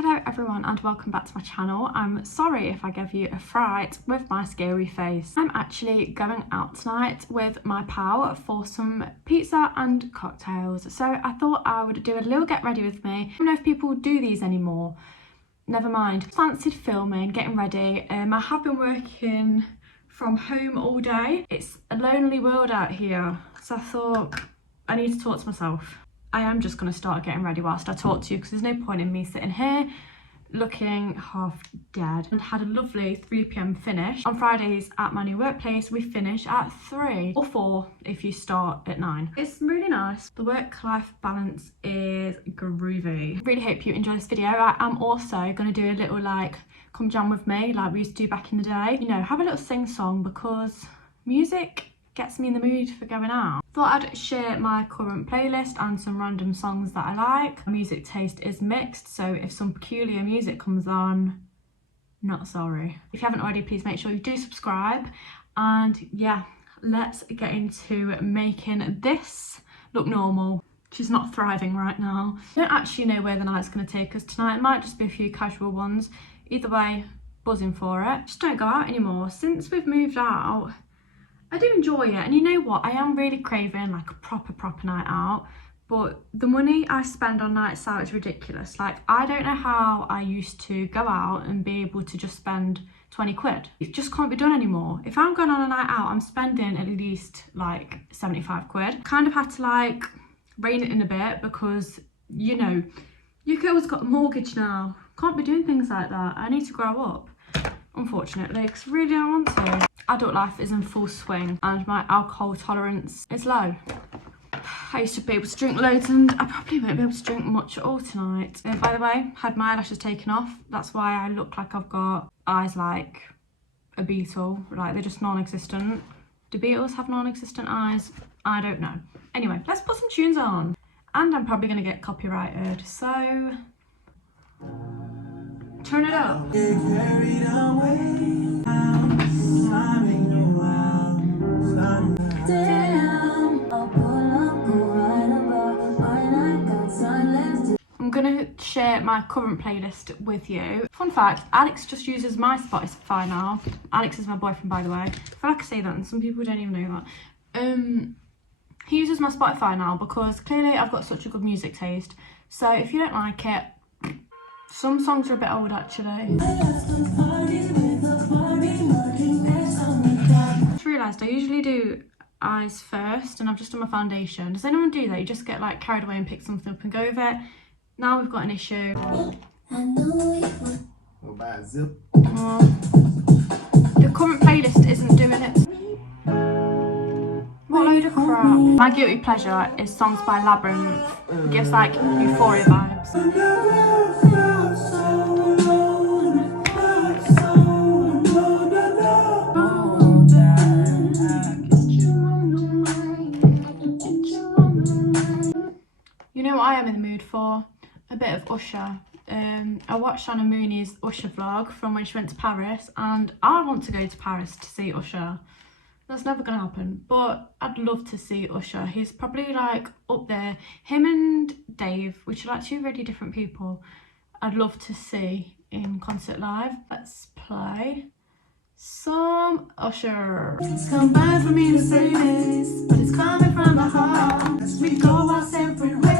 Hello everyone and welcome back to my channel. I'm sorry if I gave you a fright with my scary face. I'm actually going out tonight with my pal for some pizza and cocktails. So I thought I would do a little get ready with me. I don't know if people do these anymore. Never mind. Fancied filming, getting ready. I have been working from home all day. It's a lonely world out here. So I thought I need to talk to myself. I am just going to start getting ready whilst I talk to you because there's no point in me sitting here looking half dead. And had a lovely 3 p.m. finish. On Fridays at my new workplace we finish at 3 or 4 if you start at 9. It's really nice. The work-life balance is groovy. Really hope you enjoy this video. I am also going to do a little like come jam with me like we used to do back in the day. You know, have a little sing song because music gets me in the mood for going out. Thought I'd share my current playlist and some random songs that I like. My music taste is mixed, so if some peculiar music comes on, not sorry. If you haven't already, please make sure you do subscribe. And yeah, let's get into making this look normal. She's not thriving right now. I don't actually know where the night's going to take us tonight. It might just be a few casual ones. Either way, buzzing for it. Just don't go out anymore. Since we've moved out, I do enjoy it, and you know what, I am really craving like a proper night out, but the money I spend on nights out is ridiculous. Like, I don't know how I used to go out and be able to just spend 20 quid. It just can't be done anymore. If I'm going on a night out, I'm spending at least like 75 quid. Kind of had to like rein it in a bit because, you know, your girl's got a mortgage now. Can't be doing things like that. I need to grow up, unfortunately, because really I want to. Adult life is in full swing and my alcohol tolerance is low. I used to be able to drink loads and I probably won't be able to drink much at all tonight. By the way, had my eyelashes taken off. That's why I look like I've got eyes like a beetle. Like, they're just non-existent. Do beetles have non-existent eyes? I don't know. Anyway, let's put some tunes on. And I'm probably going to get copyrighted, so turn it up. I'm gonna share my current playlist with you. Fun fact, Alex just uses my Spotify now. Alex is my boyfriend, by the way. I feel like I say that and some people don't even know that. He uses my Spotify now because clearly I've got such a good music taste. So if you don't like it, some songs are a bit old actually. I just realised I usually do eyes first and I've just done my foundation. Does anyone do that? You just get like carried away and pick something up and go with it. Now we've got an issue. The current playlist isn't doing it. What a load of crap. My guilty pleasure is songs by Labyrinth. It gives like Euphoria vibes. You know what I am in the mood for? A bit of Usher. I watched Shannon Mooney's Usher vlog from when she went to Paris, and I want to go to Paris to see Usher. That's never gonna happen, but I'd love to see Usher. He's probably like up there. Him and Dave, which are like two really different people, I'd love to see in concert live. Let's play some Usher. It's come by for me to say this, but it's coming from my heart. As we go our separate ways.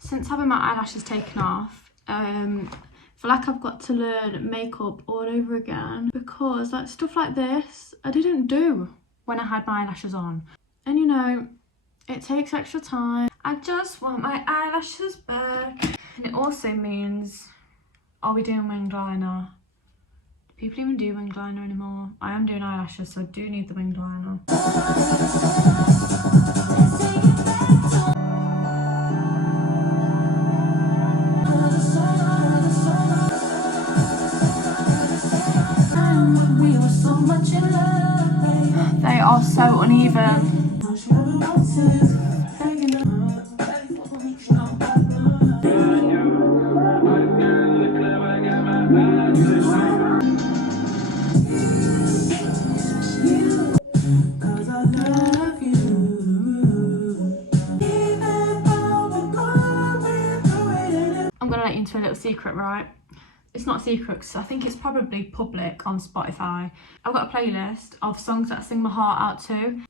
Since having my eyelashes taken off, I feel like I've got to learn makeup all over again because like stuff like this I didn't do when I had my eyelashes on, and you know, it takes extra time. I just want my eyelashes back. And it also means, are we doing winged liner? Do people even do winged liner anymore? I am doing eyelashes, so I do need the winged liner. We were so much They are so uneven. I'm gonna let you into a little secret, right? It's not a secret because I think it's probably public on Spotify. I've got a playlist of songs that I sing my heart out to.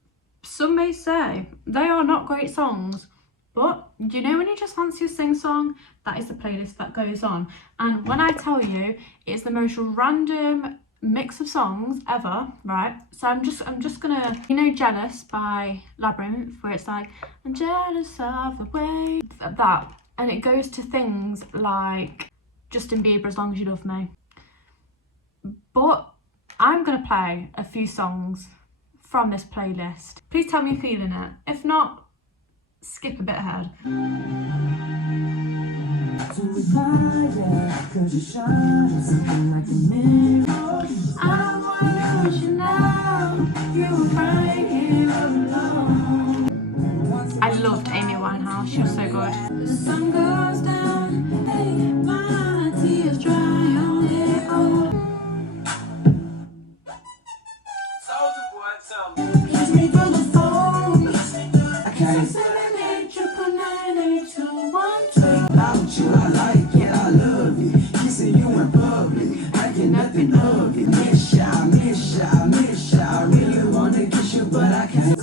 Some may say they are not great songs, but you know when you just fancy a sing song, that is the playlist that goes on. And when I tell you, it's the most random mix of songs ever, right? So I'm just gonna, you know, Jealous by Labyrinth, where it's like, I'm jealous of the way that, and it goes to things like Justin Bieber, As Long As You Love Me. But I'm gonna play a few songs from this playlist. Please tell me you're feeling it. If not, skip a bit ahead. I loved Amy Winehouse, she was so good. The sun goes down, my tears dry on their own. Kiss me through the phone. I can't serenade you, put 98212. About you, I like it, I love it. Kissing you in public, I get nothing of it. Miss ya, I really wanna kiss you, but I can't.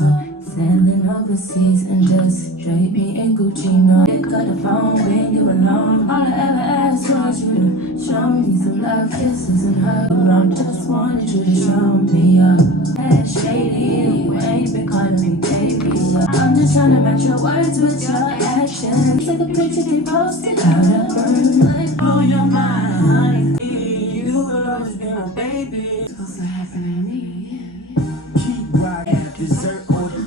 Sailing overseas and just straight me in Gucci, no. Pick up the phone when you alone. All I ever asked was you to show me some love, kisses and hugs. But I just wanted you to show me up. That shady, you ain't been calling me baby. I'm just trying to match your words with your actions. Take a picture, keep posted out of burn. Blow your mind, honey. You will always be my baby. It's supposed to happen to me. Keep rocking, dessert order.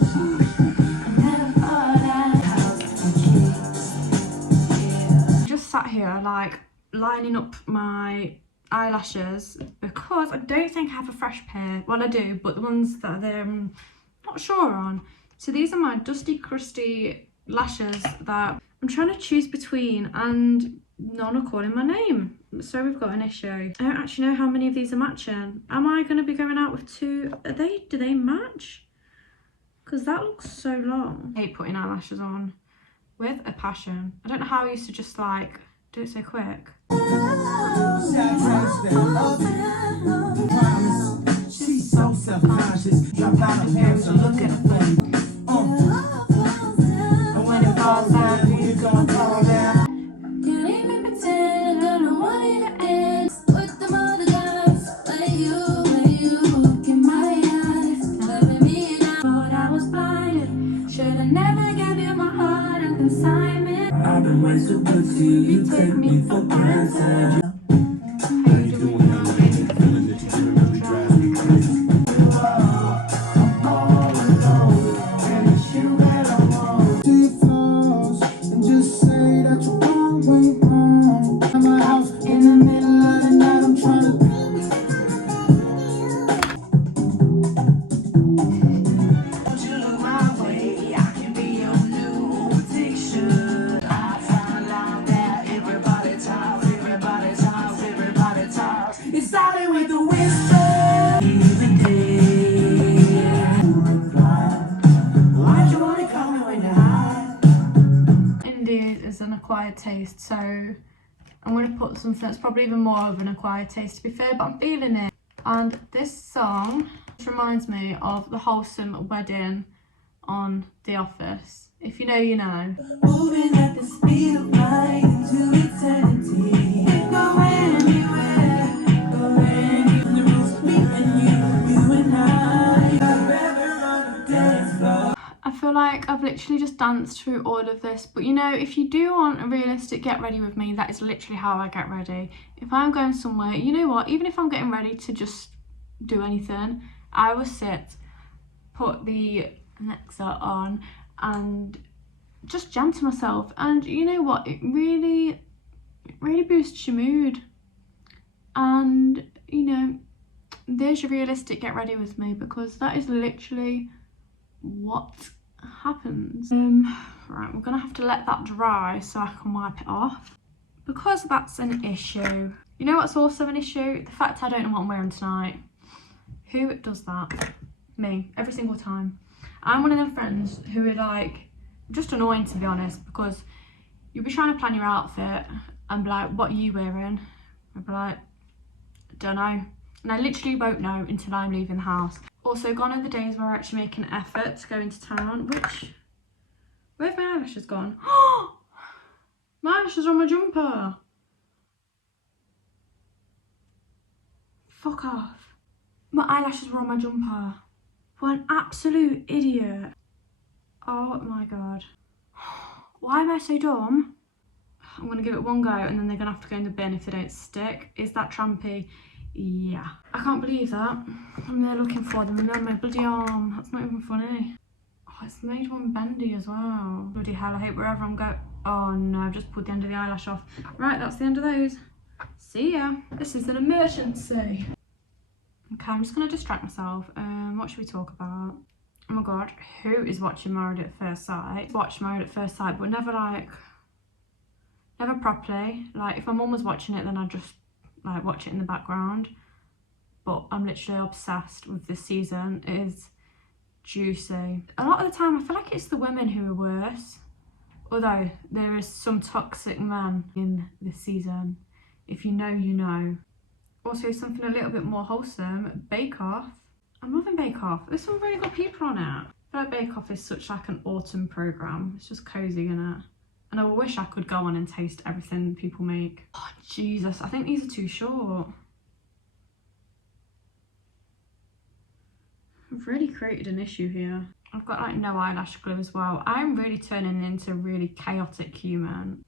Sat here like lining up my eyelashes because I don't think I have a fresh pair. Well, I do, but the ones that I'm not sure on. So these are my dusty, crusty lashes that I'm trying to choose between, and none are calling my name. So we've got an issue. I don't actually know how many of these are matching. Am I going to be going out with two? Do they match? Because that looks so long. I hate putting eyelashes on with a passion. I don't know how I used to just like do it so quick. She's so self-conscious. Drop out of parents and look at her funny. And when it falls down, you gonna fall down. You leave me pretend I don't want it to end. With them other guys, when you look in my eyes, loving me and I thought I was blinded. Should've never gave you my heart and consignment. I've been way too good to you, take me for granted. Acquired taste, so I'm going to put something that's probably even more of an acquired taste, to be fair, but I'm feeling it. And this song reminds me of the wholesome wedding on The Office. If you know, you know. Moving at the speed of light into eternity. Go anywhere, go anywhere. The rules me and you and I. I feel like I've literally just danced through all of this, but you know, if you do want a realistic get ready with me, that is literally how I get ready. If I'm going somewhere, you know what, even if I'm getting ready to just do anything, I will sit, put the Alexa on and just jam to myself, and you know what, it really boosts your mood. And you know, there's your realistic get ready with me, because that is literally what happens. Right, we're gonna have to let that dry so I can wipe it off, because that's an issue. You know what's also an issue? The fact I don't know what I'm wearing tonight. Who does that? Me, every single time. I'm one of them friends who are like, just annoying to be honest, because you'll be trying to plan your outfit and be like, what are you wearing? I'll be like, don't know. And I literally won't know until I'm leaving the house. Also, gone are the days where I actually make an effort to go into town, which, where have my eyelashes gone? My eyelashes are on my jumper. Fuck off. My eyelashes were on my jumper. What an absolute idiot. Oh my god. Why am I so dumb? I'm gonna give it one go and then they're gonna have to go in the bin if they don't stick. Is that trampy? Yeah. I can't believe that. I'm there looking for them and they're on my bloody arm. That's not even funny. Oh, it's made one bendy as well. Bloody hell, I hope wherever I'm going. Oh no, I've just pulled the end of the eyelash off. Right, that's the end of those. See ya. This is an emergency. Okay, I'm just gonna distract myself. What should we talk about? Oh my god, who is watching Married at First Sight? Watched Married at First Sight, but never properly. Like, if my mum was watching it, then I'd just like watch it in the background. But I'm literally obsessed with this season. It is juicy. A lot of the time, I feel like it's the women who are worse. Although, there is some toxic men in this season. If you know, you know. Also, something a little bit more wholesome, Bake Off. I'm loving Bake Off. There's some really good people on it. I feel like Bake Off is such like an autumn programme. It's just cosy, innit? And I wish I could go on and taste everything people make. Oh, Jesus, I think these are too short. I've really created an issue here. I've got like no eyelash glue as well. I'm really turning into a really chaotic human.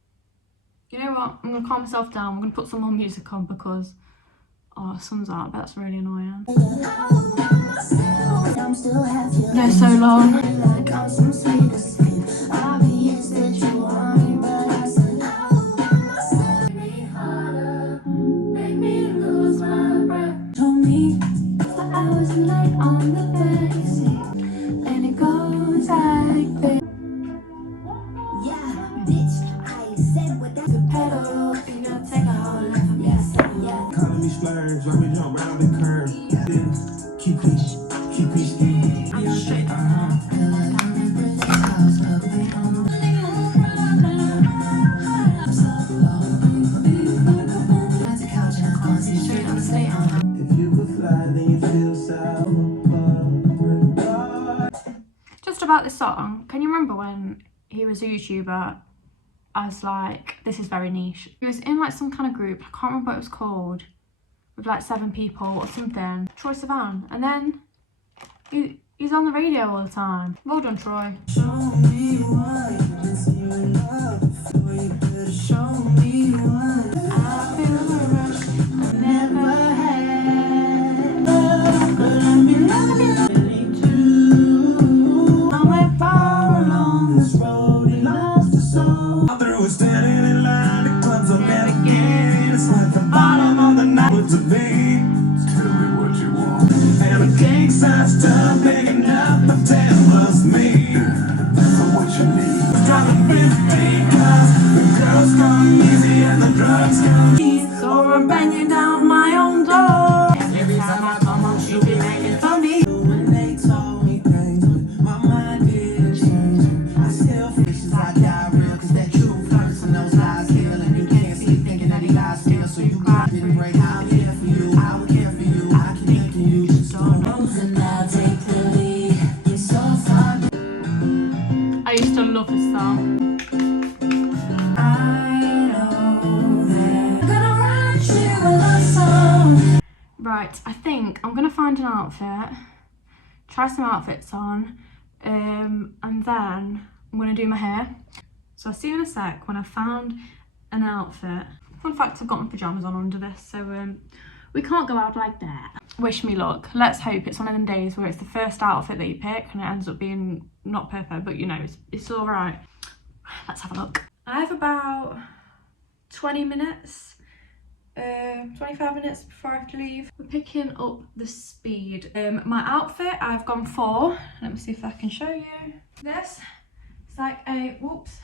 You know what? I'm gonna calm myself down. I'm gonna put some more music on because, oh, the sun's out, but that's really annoying. No, so long. Just about this song, can you remember when he was a YouTuber? I was like, this is very niche. He was in like some kind of group, I can't remember what it was called, with like 7 people or something. Troye Sivan, and then he's on the radio all the time. Well done, Troy. Show me why you love before you could show me why. I feel the rush I never had, but I'm in love with you. I went far along this road and lost the soul. I was standing in line, the clubs are never again. It's like the bottom of the night with the beat. Tell me what you want. And the king size stuff big enough to tell us me. For what you need. Dropping 15 cause the girls come easy and the drugs come easy. So I'm banging down my own door. Every time I come home, she be making for me. When they told me things, but my mind didn't change. I still feel she's like that real, cause that truth hurts and those lies kill. And you can't sleep thinking that he lies still. So you got to break. I'll care for you, I will care for you. I can make you just don't know. And I'll take the lead. You're so fun. I used to love this song. Right, I think I'm gonna find an outfit, try some outfits on, and then I'm gonna do my hair. So I'll see you in a sec when I found an outfit. Fun fact, I've got my pyjamas on under this, so we can't go out like that. Wish me luck. Let's hope it's one of them days where it's the first outfit that you pick and it ends up being not perfect, but you know, it's all right. Let's have a look. I have about 20 minutes 25 minutes before I have to leave. We're picking up the speed. My outfit I've gone for, let me see if I can show you. This, it's like a, whoops,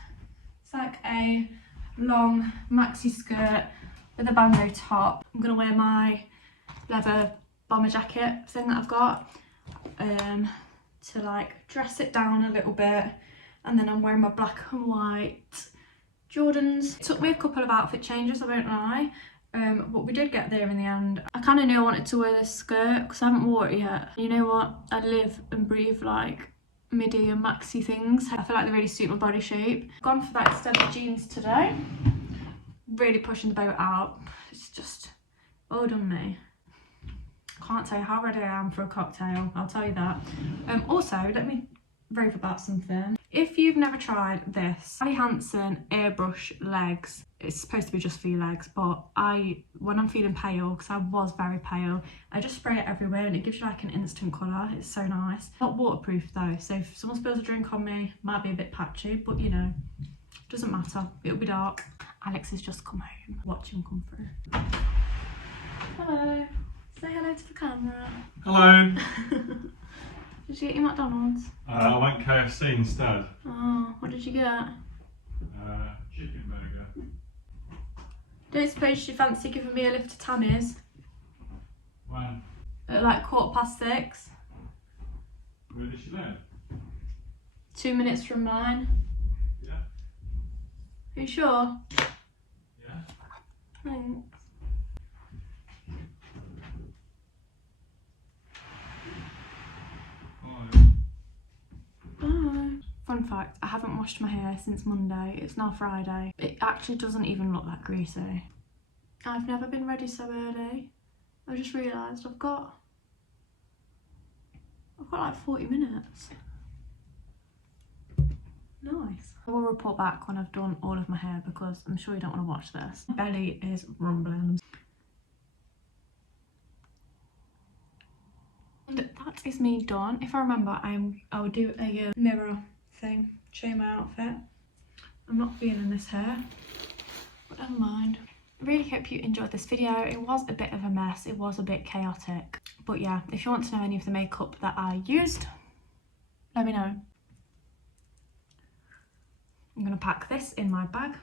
it's like a long maxi skirt with a bandeau top. I'm gonna wear my leather bomber jacket thing that I've got to like dress it down a little bit, and then I'm wearing my black and white Jordans. It took me a couple of outfit changes, I won't lie, but we did get there in the end. I kind of knew I wanted to wear this skirt because I haven't worn it yet. You know what, I live and breathe like midi and maxi things. I feel like they really suit my body shape. Gone for that instead of jeans today. Really pushing the boat out. It's just well done me. Can't tell you how ready I am for a cocktail, I'll tell you that. Also, let me rave about something. If you've never tried this, Sally Hansen airbrush legs, it's supposed to be just for your legs, but when I'm feeling pale, because I was very pale, I just spray it everywhere and it gives you like an instant colour. It's so nice. Not waterproof though, so if someone spills a drink on me, might be a bit patchy, but you know, doesn't matter. It'll be dark. Alex has just come home. Watch him come through. Hello. Say hello to the camera. Hello. Did you get your McDonald's? I went KFC instead. Oh, what did you get? Chicken burger. Don't suppose you fancy giving me a lift to Tammy's? When? At like 6:15. Where does she live? 2 minutes from mine. Yeah. Are you sure? Yeah. Thanks. Fun fact, I haven't washed my hair since Monday. It's now Friday. It actually doesn't even look that greasy. I've never been ready so early. I just realised I've got like 40 minutes. Nice. I will report back when I've done all of my hair because I'm sure you don't want to watch this. My belly is rumbling. And that is me done. If I remember, I will do a mirror thing, show you my outfit. I'm not feeling this hair, but never mind. I really hope you enjoyed this video. It was a bit of a mess, it was a bit chaotic, but yeah, if you want to know any of the makeup that I used, let me know. I'm gonna pack this in my bag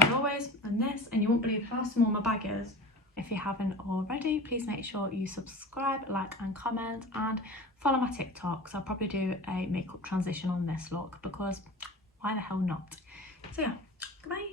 as always, and this, and you won't believe how small my bag is. If you haven't already, please make sure you subscribe, like and comment, and follow my TikTok because I'll probably do a makeup transition on this look because why the hell not. So yeah, goodbye.